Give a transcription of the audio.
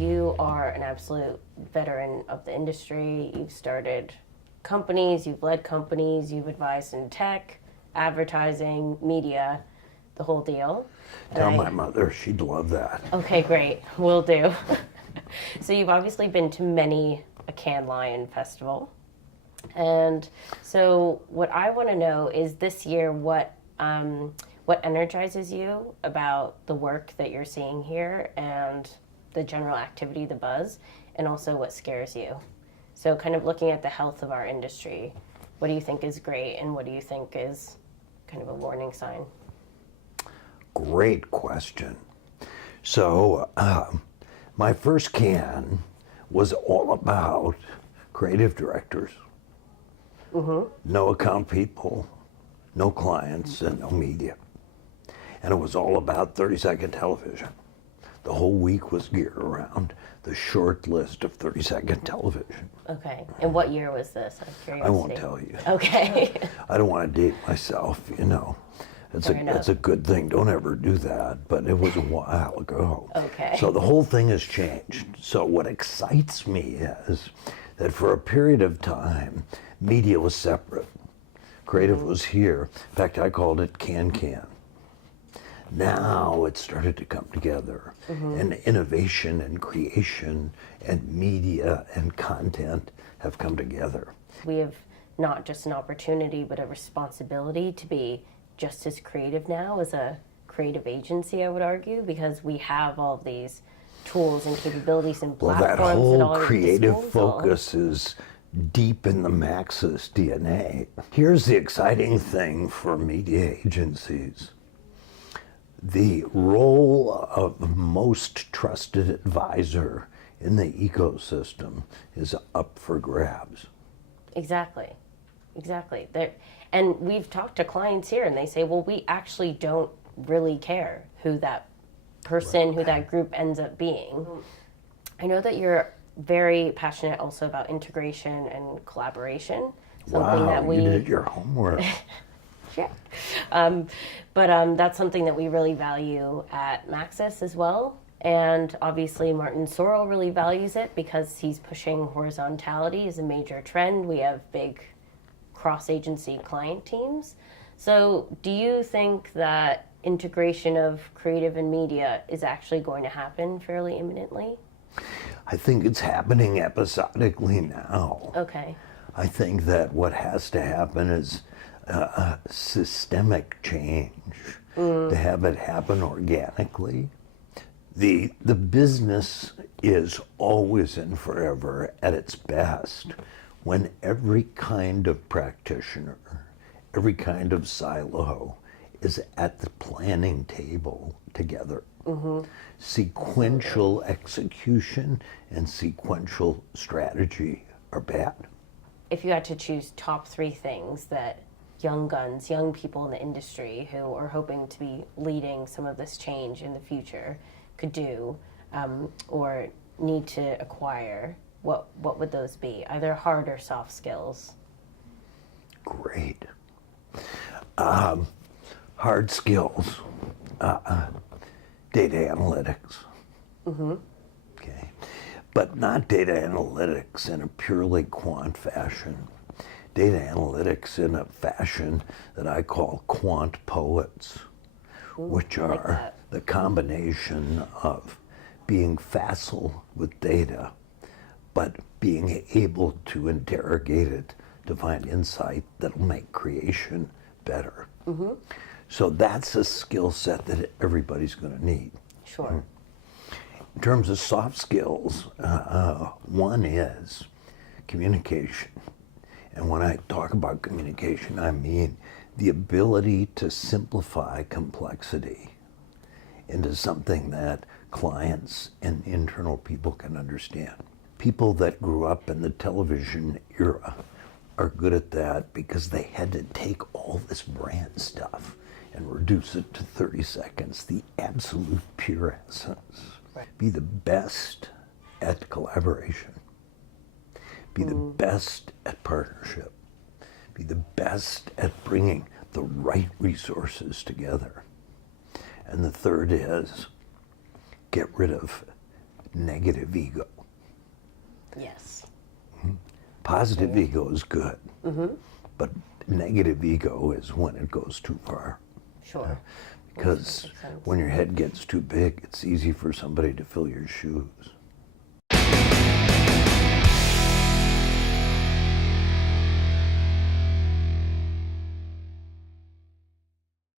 you are an absolute veteran of the industry. You've started companies, you've led companies, you've advised in tech, advertising, media, the whole deal. Tell my mother, she'd love that. Okay, great. Will do. So you've obviously been to many a Cannes Lion festival. And so what I want to know is this year what energizes you about the work that you're seeing here and the general activity, the buzz, and also what scares you. So kind of looking at the health of our industry, what do you think is great and what do you think is kind of a warning sign? Great question. So my first Cannes was all about creative directors, no account people, no clients, and no media. And it was all about 30-second television. The whole week was geared around the short list of 30-second television. Okay. And what year was this? Out of curiosity. I won't tell you. Okay. I don't want to date myself, you know. It's a good thing. Don't ever do that. But it was a while ago. Okay. So the whole thing has changed. So what excites me is that for a period of time, media was separate. Creative was here. In fact, I called it Can. Now it started to come together, and innovation and creation and media and content have come together. We have not just an opportunity, but a responsibility to be just as creative now as a creative agency, I would argue, because we have all of these tools and capabilities and platforms. Well, that whole at our creative disposal. focus is deep in the Maxis DNA. Here's the exciting thing for media agencies. The role of most trusted advisor in the ecosystem is up for grabs. Exactly. And we've talked to clients here and they say, well, we actually don't really care who that person, who that group ends up being. I know that you're very passionate also about integration and collaboration. Something that we you did your homework. Yeah. But that's something that we really value at Maxis as well. And obviously Martin Sorrell really values it because he's pushing horizontality as a major trend. We have big cross-agency client teams. So do you think that integration of creative and media is actually going to happen fairly imminently? I think it's happening episodically now. Okay. I think that what has to happen is a systemic change to have it happen organically. The business is always and forever at its best when every kind of practitioner, every kind of silo is at the planning table together. Sequential execution and sequential strategy are bad. If you had to choose top 3 things that young guns, young people in the industry who are hoping to be leading some of this change in the future could do or need to acquire, what would those be? Either hard or soft skills? Great. Hard skills. Data analytics. Okay. But not data analytics in a purely quant fashion. Data analytics in a fashion that I call quant poets, which are the combination of being facile with data, but being able to interrogate it to find insight that'll make creation better. So that's a skill set that everybody's going to need. Sure. In terms of soft skills, one is communication. And when I talk about communication, I mean the ability to simplify complexity into something that clients and internal people can understand. People that grew up in the television era are good at that because they had to take all this brand stuff and reduce it to 30 seconds, the absolute pure essence. Right. Be the best at collaboration. Be the best at partnership. Be the best at bringing the right resources together. And the third is get rid of negative ego. Yes. Positive ego is good, but negative ego is when it goes too far. Sure. Because Makes sense. when your head gets too big, it's easy for somebody to fill your shoes.